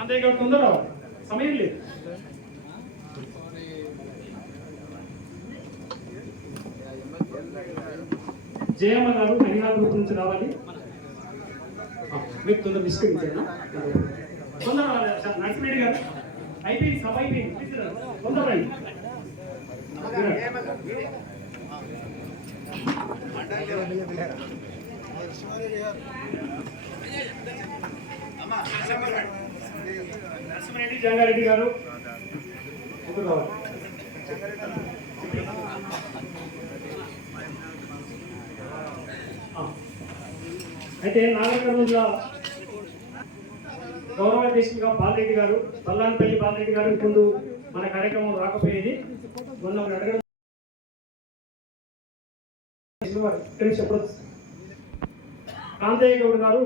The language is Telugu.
అంతేకాదు తొందర సమయం లేదు. జయమ్మ గారు మహిళా గ్రూప్ నుంచి రావాలి. మీకు తొందర నిష్కరించారా తొందర నర్సిరెడ్డి గారు. అయిపోయింది సభ అయిపోయింది. తొందర రండి. నరసింహారెడ్డి జంగారెడ్డి గారు. అయితే నాగరికర్నూలులో గౌరవ అధ్యక్షులుగా బాలరెడ్డి గారు పల్లానిపల్లి బాలరెడ్డి గారు ముందు మన కార్యక్రమం రాకపోయేది. మొన్న అడగడం కాంతయ్య గౌడ్ గారు